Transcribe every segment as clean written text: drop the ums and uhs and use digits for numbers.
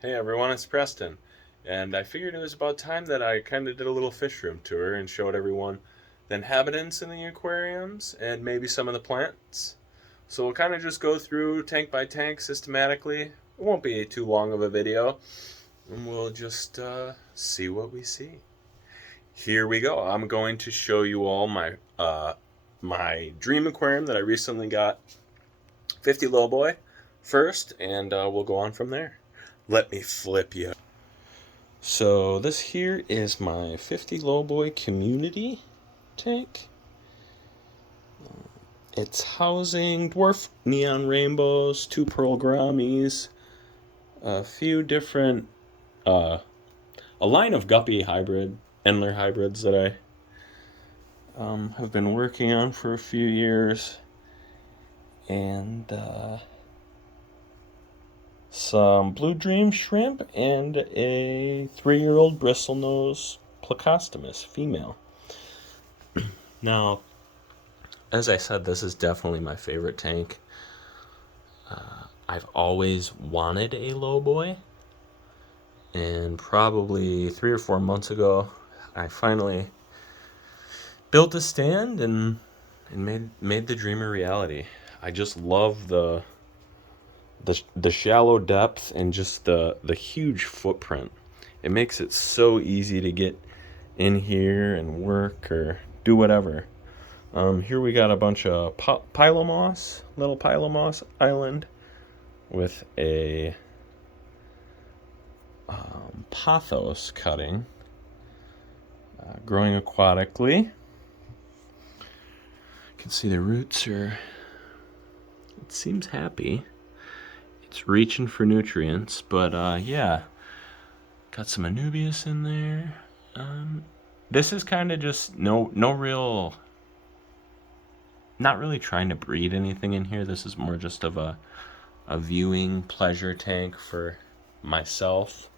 Hey everyone, it's Preston, and I figured it was about time that I kind of did a little fish room tour and showed everyone the inhabitants in the aquariums and maybe some of the plants. So we'll kind of just go through tank by tank systematically. It won't be too long of a video, and we'll just see what we see. Here we go. I'm going to show you all my dream aquarium that I recently got, 50 Lowboy, first, and we'll go on from there. Let me flip you. So this here is my 50 Lowboy community tank. It's housing dwarf neon rainbows, two pearl grammies, a few different, a line of guppy Endler hybrids that I have been working on for a few years, and some blue dream shrimp and a 3-year-old bristlenose plecostomus female. Now, as I said, this is definitely my favorite tank. I've always wanted a lowboy, and probably 3 or 4 months ago, I finally built a stand and made the dream a reality. I just love the shallow depth and just the huge footprint. It makes it so easy to get in here and work or do whatever. Here we got a bunch of pilomoss, little pilomoss island with a pothos cutting, growing aquatically. You can see the roots are, it seems happy. It's reaching for nutrients, but yeah, got some Anubias in there. This is kind of just no real, not really trying to breed anything in here. This is more just of a viewing pleasure tank for myself.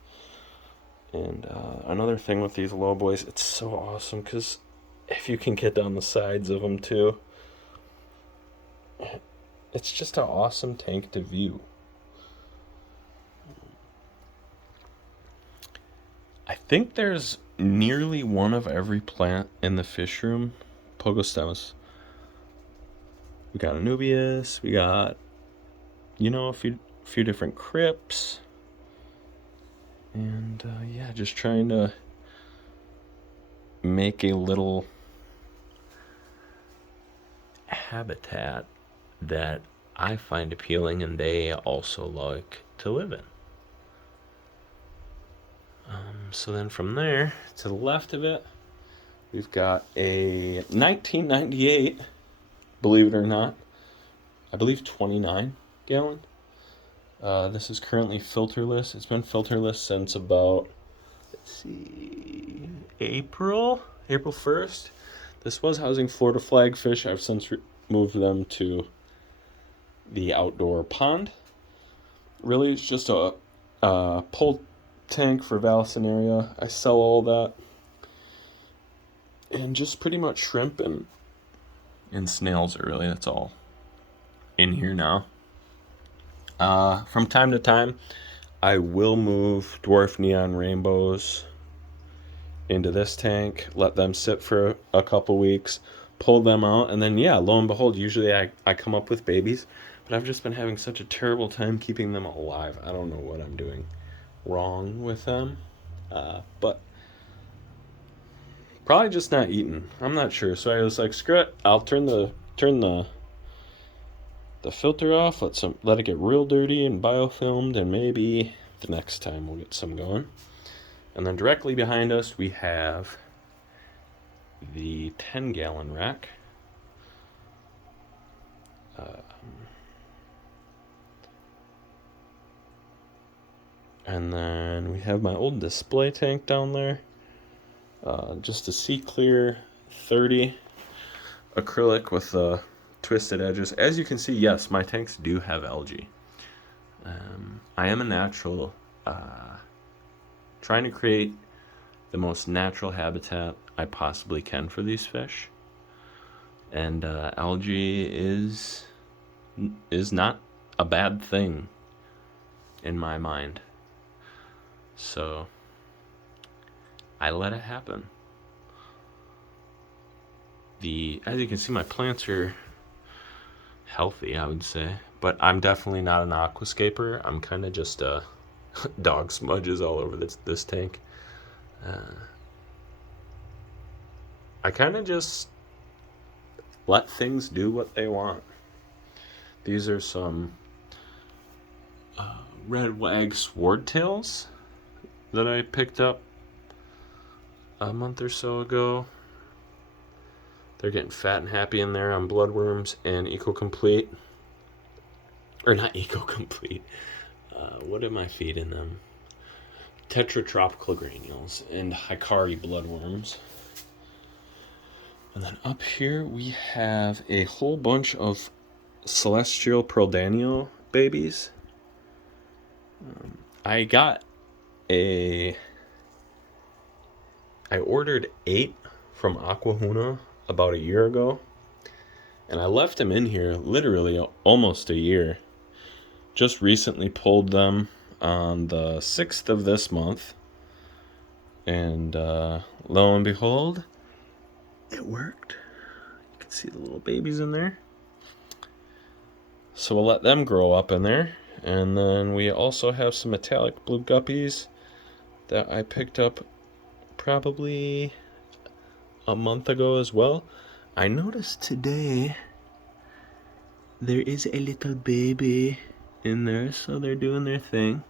And another thing with these low boys, it's so awesome because if you can get down the sides of them too, it's just an awesome tank to view. I think there's nearly one of every plant in the fish room. Pogostemus. We got Anubias. We got, a few different crypts. And yeah, just trying to make a little habitat that I find appealing and they also like to live in. So then from there, to the left of it, we've got a 1998, believe it or not, I believe 29 gallon. This is currently filterless. It's been filterless since about, April 1st. This was housing Florida flagfish. I've since moved them to the outdoor pond. Really, it's just a pull tank for Vallisneria. I sell all that. And just pretty much shrimp and snails are really, that's all in here now. From time to time, I will move dwarf neon rainbows into this tank, let them sit for a couple weeks, pull them out, and then yeah, lo and behold, usually I come up with babies, but I've just been having such a terrible time keeping them alive. I don't know what I'm doing wrong with them, but probably just not eating. I'm not sure. So I was like, screw it. I'll turn the filter off. Let it get real dirty and biofilmed, and maybe the next time we'll get some going. And then directly behind us we have the 10-gallon rack. And then we have my old display tank down there. Just a Sea Clear 30 acrylic with twisted edges. As you can see, yes, my tanks do have algae. I am a natural, trying to create the most natural habitat I possibly can for these fish. And algae is not a bad thing in my mind. So I let it happen. As you can see, my plants are healthy, I would say, but I'm definitely not an aquascaper. I'm kind of just dog smudges all over this tank. I kind of just let things do what they want. These are some red wag swordtails that I picked up a month or so ago. They're getting fat and happy in there on bloodworms and Eco-Complete. Or not Eco-Complete. What am I feeding them? Tetratropical granules and Hikari bloodworms. And then up here we have a whole bunch of celestial Prodanio babies. I ordered 8 from Aquahuna about a year ago, and I left them in here literally almost a year. Just recently pulled them on the 6th of this month, and lo and behold, it worked. You can see the little babies in there. So we'll let them grow up in there. And then we also have some metallic blue guppies that I picked up probably a month ago as well. I noticed today there is a little baby in there, so they're doing their thing.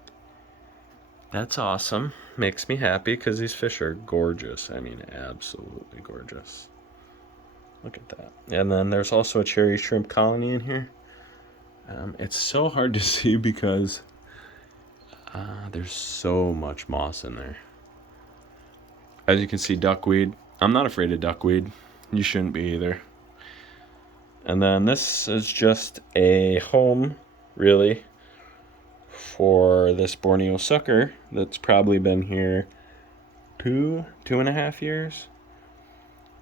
That's awesome. Makes me happy because these fish are gorgeous. I mean, absolutely gorgeous. Look at that. And then there's also a cherry shrimp colony in here. It's so hard to see because there's so much moss in there. As you can see, duckweed. I'm not afraid of duckweed. You shouldn't be either. And then this is just a home, really, for this Borneo sucker that's probably been here 2.5 years.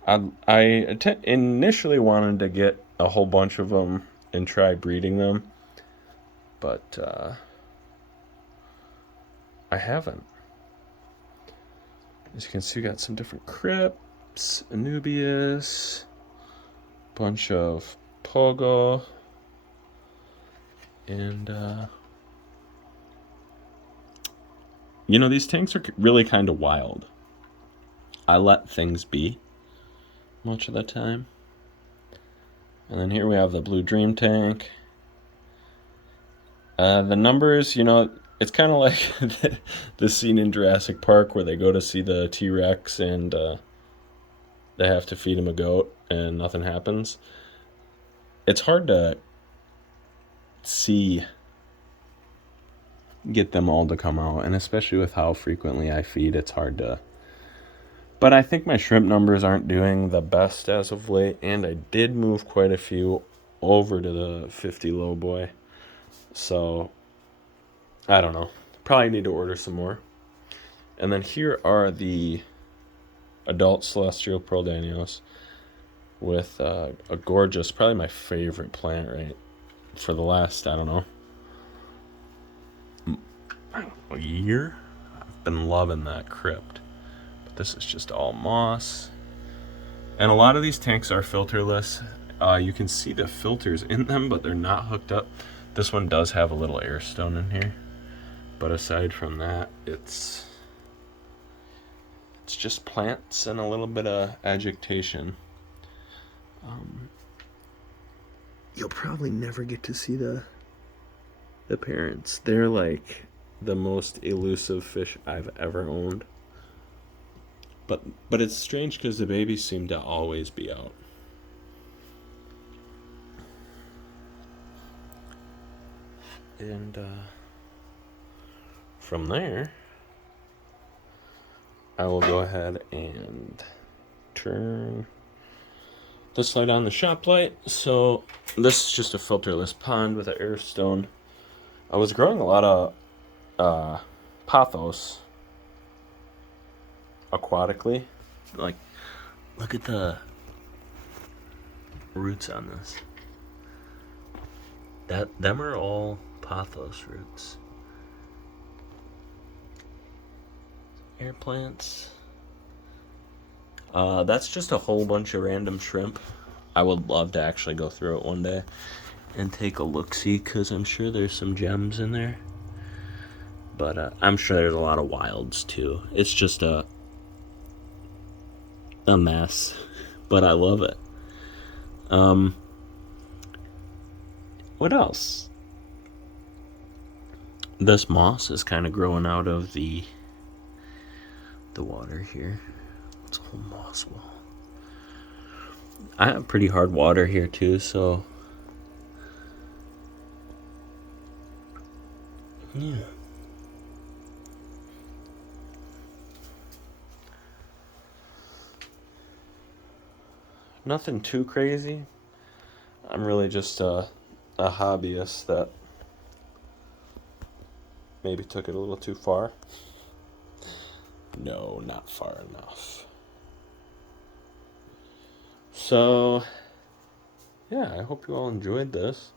I initially wanted to get a whole bunch of them and try breeding them, but I haven't. As you can see, we got some different crypts, Anubias, bunch of Pogo, and these tanks are really kind of wild. I let things be much of the time. And then here we have the Blue Dream tank. The numbers, it's kind of like the scene in Jurassic Park where they go to see the T-Rex and they have to feed him a goat and nothing happens. It's hard to get them all to come out, and especially with how frequently I feed, it's hard to. But I think my shrimp numbers aren't doing the best as of late, and I did move quite a few over to the 50 low boy. So, I don't know. Probably need to order some more. And then here are the adult celestial Proldanios with a gorgeous, probably my favorite plant right for the last, I don't know, a year. I've been loving that crypt. But this is just all moss. And a lot of these tanks are filterless. You can see the filters in them, but they're not hooked up. This one does have a little air stone in here. But aside from that, it's just plants and a little bit of agitation. You'll probably never get to see the parents. They're like the most elusive fish I've ever owned. But it's strange because the babies seem to always be out. And from there, I will go ahead and turn this light on, the shop light. So this is just a filterless pond with an air stone. I was growing a lot of pothos aquatically. Like, look at the roots on this. Them are all pothos roots. air plants. That's just a whole bunch of random shrimp. I would love to actually go through it one day and take a look-see, because I'm sure there's some gems in there. But I'm sure there's a lot of wilds too. It's just a mess, but I love it. What else? This moss is kind of growing out of the water here. It's a whole moss wall. I have pretty hard water here too, so yeah. Nothing too crazy. I'm really just a hobbyist that maybe took it a little too far. No, not far enough. So, yeah, I hope you all enjoyed this.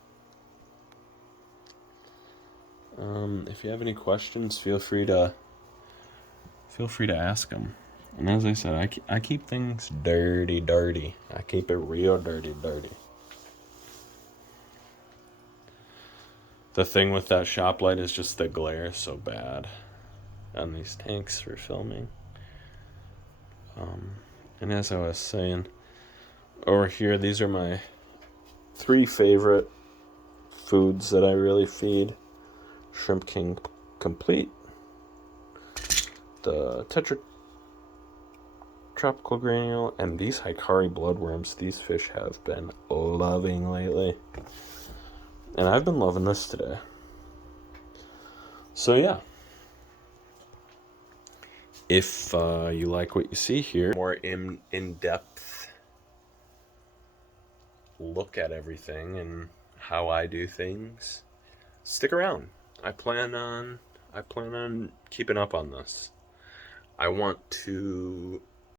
If you have any questions, feel free to ask them. And as I said, I keep things dirty. I keep it real dirty. The thing with that shop light is just the glare is so bad on these tanks for filming. And as I was saying, over here, these are my 3 favorite foods that I really feed. Shrimp King Complete, the Tetra Tropical Granule, and these Hikari bloodworms. These fish have been loving lately. And I've been loving this today. So yeah. If you like what you see here, more in-depth look at everything and how I do things, stick around. I plan on keeping up on this. I want to